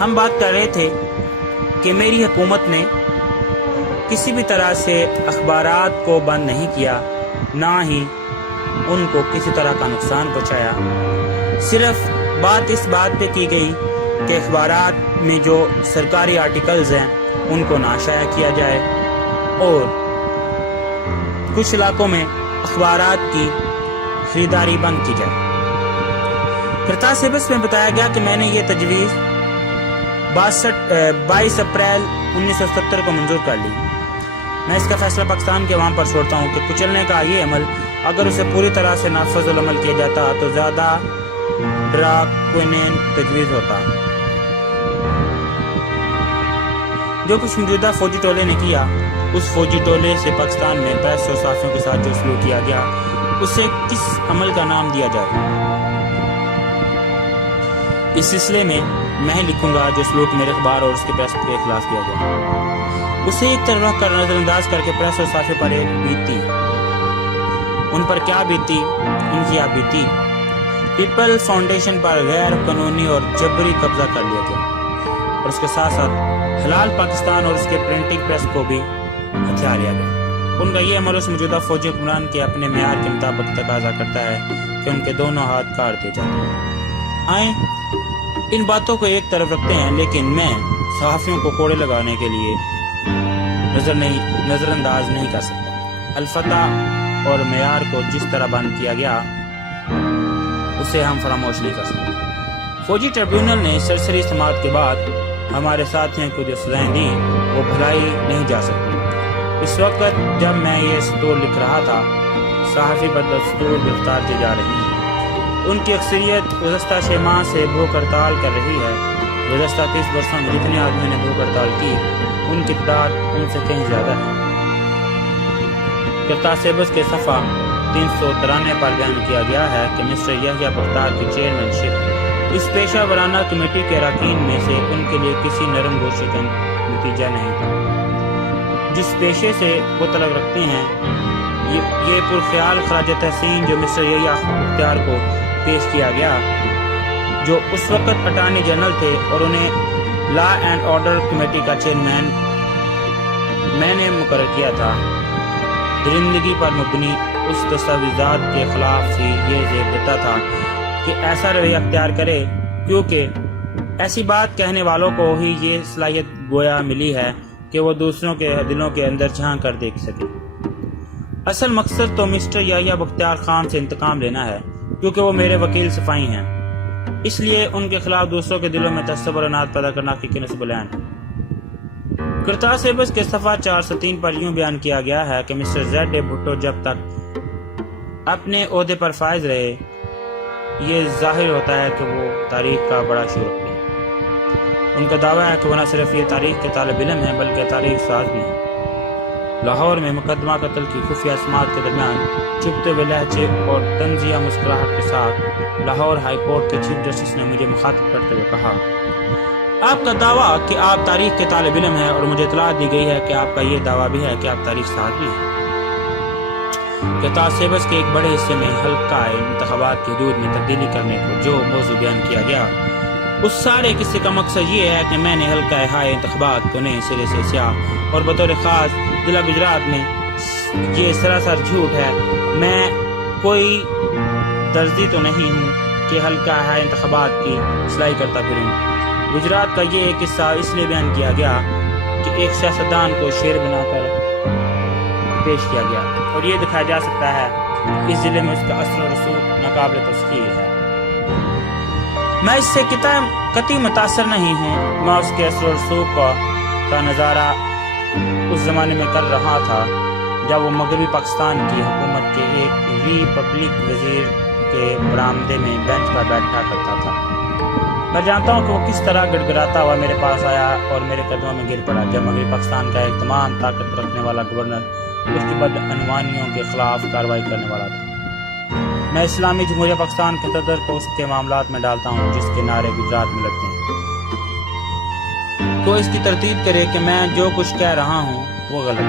ہم بات کر رہے تھے کہ میری حکومت نے کسی بھی طرح سے اخبارات کو بند نہیں کیا، نہ ہی ان کو کسی طرح کا نقصان پہنچایا۔ صرف بات اس بات پہ کی گئی کہ اخبارات میں جو سرکاری آرٹیکلز ہیں ان کو نہ شائع کیا جائے، اور کچھ علاقوں میں اخبارات کی خریداری بند کی جائے۔ کرتاس ایبس میں بتایا گیا کہ میں نے یہ تجویز 22 اپریل 1970 کو منظور کر لی۔ میں اس کا فیصلہ پاکستان کے عوام پر چھوڑتا ہوں کہ کچلنے کا یہ عمل اگر اسے پوری طرح سے نافذ العمل کیا جاتا تو زیادہ ڈراکونین تجویز ہوتا۔ جو کچھ موجودہ فوجی ٹولے نے کیا، اس فوجی ٹولے سے پاکستان میں پریس اور صحافیوں کے ساتھ جو سلوک کیا گیا اسے کس عمل کا نام دیا جائے؟ اس سلسلے میں میں لکھوں گا جو سلوک میرے اخبار اور اس کے پریس کے خلاف کیا گیا، اسے ایک طرف کر نظر انداز کر کے پریس اور صحافیوں پر ایک بیتی۔ ان پر کیا بیتی؟ ان کی آپ بیتی پیپل فاؤنڈیشن پر غیر قانونی اور جبری قبضہ کر لیا گیا، اور اس کے ساتھ ساتھ حلال پاکستان اور اس کے پرنٹنگ پریس کو بھی ہتھیار لیا گیا۔ ان کا یہ عمل اس موجودہ فوجی حکمران کے اپنے معیار کے مطابق تقاضا کرتا ہے کہ ان کے دونوں ہاتھ کاٹ دیے جاتے ہیں۔ آئیں ان باتوں کو ایک طرف رکھتے ہیں، لیکن میں صحافیوں کو کوڑے لگانے کے لیے نظر انداز نہیں کر سکتا۔ الفتح اور معیار کو جس طرح بند کیا گیا اسے ہم فراموش نہیں کر سکتے۔ فوجی ٹریبیونل نے سرسری سماعت کے بعد ہمارے ساتھیوں کو جو سزائیں دیں وہ بھلائی نہیں جا سکتی۔ اس وقت جب میں یہ سطور لکھ رہا تھا، صحافی بدستور گرفتار کی جا رہی ہیں۔ ان کی اکثریت گزشتہ 6 ماہ سے بھوک ہڑتال کر رہی ہے۔ گزشتہ 30 برسوں میں جتنے آدمیوں نے بھوک ہڑتال کی ان کی تعداد ان سے کہیں زیادہ ہے۔ کرتاس ایبس کے صفحہ 393 پر بیان کیا گیا ہے کہ مسٹر یحییٰ بختار کی چیئرمین شپ اس پیشہ ورانہ کمیٹی کے اراکین میں سے ان کے لیے کسی نرم گوشی کا نتیجہ نہیں تھا۔ جس پیشے سے وہ تعلق رکھتے ہیں، یہ پرخیال خراج تحسین جو مسٹر یحییٰ بختار کو پیش کیا گیا، جو اس وقت اٹارنی جنرل تھے اور انہیں لا اینڈ آرڈر کمیٹی کا چیئرمین میں نے مقرر کیا تھا، درندگی پر مبنی اس دستاویزات کے خلاف ہی یہ زیب دیتا تھا کہ ایسا رویہ اختیار کرے، کیونکہ ایسی بات کہنے والوں کو ہی یہ صلاحیت گویا ملی ہے کہ وہ دوسروں کے دلوں کے اندر جھانک کر دیکھ سکے۔ اصل مقصد تو مسٹر یحییٰ بختیار خان سے انتقام لینا ہے، کیونکہ وہ میرے وکیل صفائی ہیں، اس لیے ان کے خلاف دوسروں کے دلوں میں تعصب اور عناد پیدا کرنا حقیقی نصب العین ہے۔ کرتاس ایبس کے صفحہ 403 پر یوں بیان کیا گیا ہے کہ مسٹر زیڈ اے بھٹو جب تک اپنے عہدے پر فائز رہے، یہ ظاہر ہوتا ہے کہ وہ تاریخ کا بڑا شعور رکھتے ہیں۔ ان کا دعویٰ ہے کہ وہ نہ صرف یہ تاریخ کے طالب علم ہیں بلکہ تاریخ ساز بھی ہیں۔ لاہور میں مقدمہ قتل کی خفیہ سماعت کے درمیان چپتے ہوئے لہجے اور طنزیہ مسکراہٹ کے ساتھ لاہور ہائی کورٹ کے چیف جسٹس نے مجھے مخاطب کرتے ہوئے کہا، آپ کا دعویٰ کہ آپ تاریخ کے طالب علم ہیں اور مجھے اطلاع دی گئی ہے کہ آپ کا یہ دعویٰ بھی ہے کہ آپ تاریخ ساز بھی ہیں۔ کرتاس ایبس کے ایک بڑے حصے میں حلقہ انتخابات کی حدود میں تبدیلی کرنے کو جو موضوع بیان کیا گیا، اس سارے قصے کا مقصد یہ ہے کہ میں نے حلقہ ہائے انتخابات کو نئے سرے سے سیاہ اور بطور خاص ضلع گجرات میں یہ سراسر جھوٹ ہے۔ میں کوئی درزی تو نہیں ہوں کہ حلقہ ہائے انتخابات کی سلائی کرتا پھروں۔ گجرات کا یہ ایک قصہ اس لیے بیان کیا گیا کہ ایک سیاستدان کو شیر بنا کر پیش کیا گیا، اور یہ دکھایا جا سکتا ہے کہ اس ضلع میں اس کا اثر و رسوخ ناقابل تسخیر ہے۔ میں اس سے قطعی متاثر نہیں ہوں۔ میں اس کے اثر و رسوخ کا نظارہ اس زمانے میں کر رہا تھا جب وہ مغربی پاکستان کی حکومت کے ایک ریپبلک وزیر کے برآمدے میں بینچ پر بیٹھا کرتا تھا۔ میں جانتا ہوں کہ وہ کس طرح گڑ گڑاتا ہوا میرے پاس آیا اور میرے قدموں میں گر پڑا جب مغربی پاکستان کا ایک تمام طاقت رکھنے والا گورنر اس کی بدعنوانیوں کے خلاف کارروائی کرنے والا تھا۔ میں اسلامی جمہوریہ پاکستان کے صدر کو اس کے معاملات میں ڈالتا ہوں جس کے نعرے گجرات میں لگتے ہیں، تو اس کی تردید کرے کہ میں جو کچھ کہہ رہا ہوں وہ غلط ہے۔